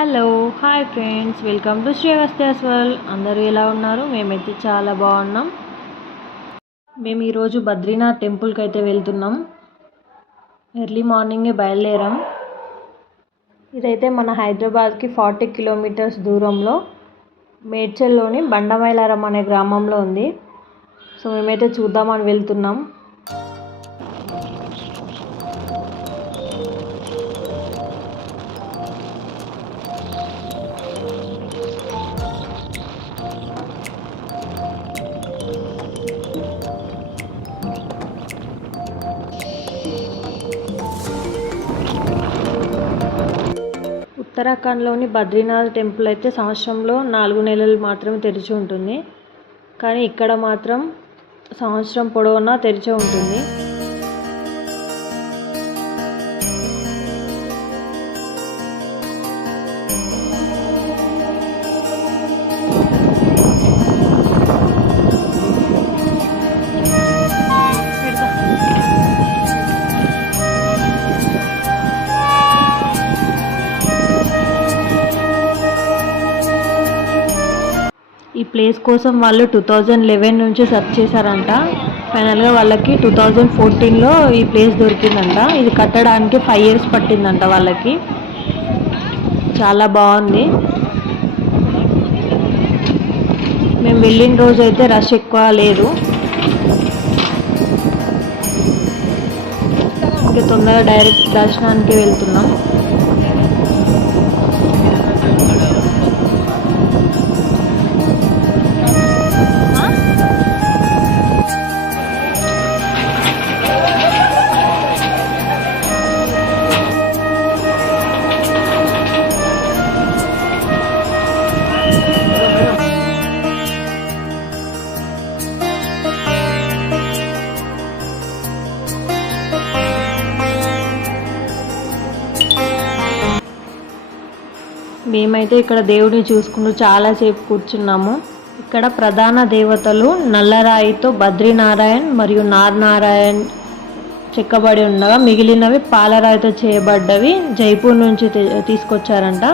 Hello hi friends, welcome to Srivastas world. అందరూ ఎలా ఉన్నారు? మేమైతే చాలా బాగున్నాం. మేము ఈరోజు బద్రీనాథ్ టెంపుల్కి అయితే వెళ్తున్నాం. ఎర్లీ మార్నింగే బయలుదేరాం. ఇదైతే మన హైదరాబాద్కి 40 కిలోమీటర్స్ దూరంలో మేడ్చల్లోని బండమైలారం అనే గ్రామంలో ఉంది. సో మేమైతే చూద్దామని వెళ్తున్నాం. ఉత్తరాఖండ్లోని బద్రీనాథ్ టెంపుల్ అయితే సంవత్సరంలో 4 నెలలు మాత్రమే తెరిచి ఉంటుంది. కానీ ఇక్కడ మాత్రం సంవత్సరం పొడవునా తెరిచి ఉంటుంది. ఈ ప్లేస్ కోసం వాళ్ళు 2011 నుంచి సెర్చ్ చేశారంట. ఫైనల్గా వాళ్ళకి 2014లో ఈ ప్లేస్ దొరికిందంట. ఇది కట్టడానికి 5 years పట్టిందంట వాళ్ళకి. చాలా బాగుంది. మేము వెళ్ళిన రోజు అయితే రష్ ఎక్కువ లేదు. ఇంకా తొందరగా డైరెక్ట్ దర్శనానికి వెళ్తున్నాం. మేమైతే ఇక్కడ దేవుడిని చూసుకుంటూ చాలాసేపు కూర్చున్నాము. ఇక్కడ ప్రధాన దేవతలు నల్లరాయితో బద్రీనారాయణ్ మరియు నారాయణ్ చెక్కబడి ఉండగా మిగిలినవి పాలరాయితో చేయబడ్డవి జైపూర్ నుంచి తీసుకొచ్చారంట.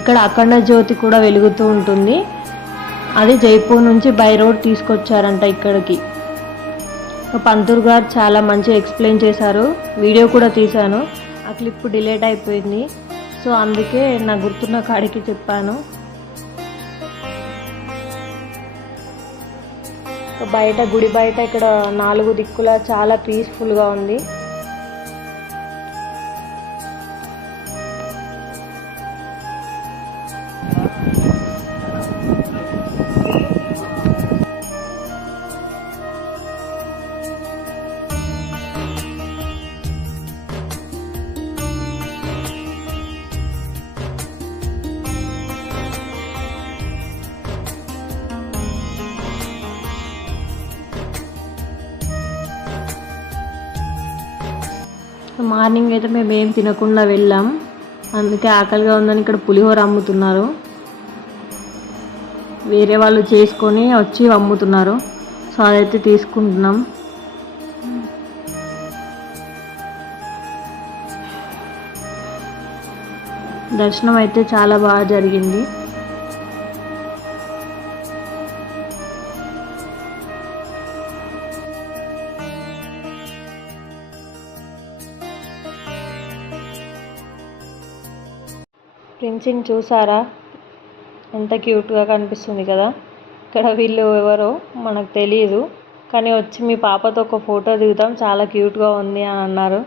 ఇక్కడ అఖండ జ్యోతి కూడా వెలుగుతూ ఉంటుంది. అది జైపూర్ నుంచి బై రోడ్ తీసుకొచ్చారంట ఇక్కడికి. పంతులు గారు చాలా మంచిగా ఎక్స్ప్లెయిన్ చేశారు. వీడియో కూడా తీశాను. ఆ క్లిప్ డిలీట్ అయిపోయింది. సో అందుకే నా గుర్తున్న కాడికి చెప్పాను. బయట గుడి బయట ఇక్కడ 4 దిక్కుల చాలా పీస్ఫుల్గా ఉంది. మార్నింగ్ అయితే మేము ఏం తినకుండా వెళ్ళాం. అందుకే ఆకలిగా ఉందని ఇక్కడ పులిహోర అమ్ముతున్నారు. వేరే వాళ్ళు చేసుకొని వచ్చి అమ్ముతున్నారు. సో అదైతే తీసుకుంటున్నాం. దర్శనం అయితే చాలా బాగా జరిగింది. ప్రిన్సిని చూసారా? ఎంత క్యూట్గా కనిపిస్తుంది కదా. ఇక్కడ వీళ్ళు ఎవరో మనకు తెలియదు, కానీ వచ్చి మీ పాపతో ఒక ఫోటో దిగుతాం, చాలా క్యూట్గా ఉంది అని అన్నారు.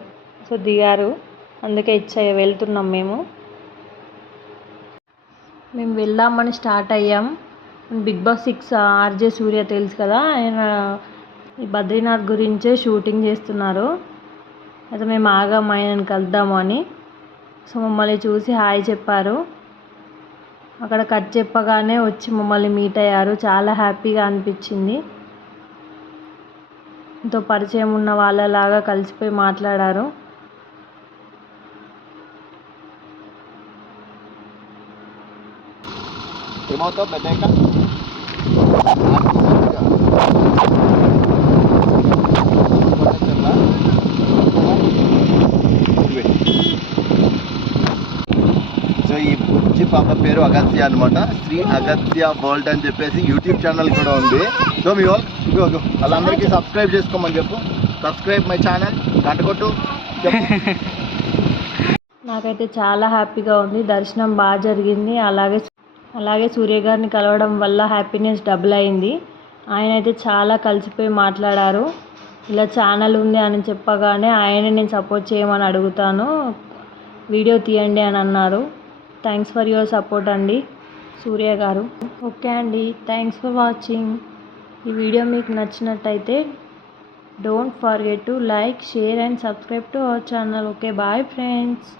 సో దిగారు. అందుకే వెళ్తున్నాం. మేము వెళ్దామని స్టార్ట్ అయ్యాం. బిగ్ బాస్ 6 ఆర్జే సూర్య తెలుసు కదా, ఆయన ఈ బద్రీనాథ్ గురించే షూటింగ్ చేస్తున్నారు. అయితే మేము ఆగాము ఆయనని కలుద్దాము అని. సో మమ్మల్ని చూసి హాయ్ చెప్పారు. అక్కడ కట్ చెప్పగానే వచ్చి మమ్మల్ని మీట్ అయ్యారు. చాలా హ్యాపీగా అనిపించింది. ఎంతో పరిచయం ఉన్న వాళ్ళలాగా కలిసిపోయి మాట్లాడారు. సో ఈ బుజ్జి పాప పేరు అగస్త్య అనమాట. శ్రీ అగస్త్య వరల్డ్ అని చెప్పేసి యూట్యూబ్ ఛానల్ కూడా ఉంది. సో మీ వాళ్ళందరికీ సబ్స్క్రైబ్ చేసుకోమని చెప్పు. సబ్స్క్రైబ్ మై ఛానల్, గంట కొట్టు. నాకైతే చాలా హ్యాపీగా ఉంది. దర్శనం బాగా జరిగింది. అలాగే సూర్య గారిని కలవడం వల్ల హ్యాపీనెస్ డబుల్ అయింది. ఆయన అయితే చాలా కలిసిపోయి మాట్లాడారు. ఇలా ఛానల్ ఉంది అని చెప్పగానే ఆయన నేను సపోర్ట్ చేయమని అడుగుతాను, వీడియో తీయండి అని అన్నారు. థ్యాంక్స్ ఫర్ యువర్ సపోర్ట్ అండి సూర్య గారు. ఓకే అండి, థ్యాంక్స్ ఫర్ వాచింగ్. ఈ వీడియో మీకు నచ్చినట్టయితే don't forget to like, share and subscribe to our channel. Okay, bye friends.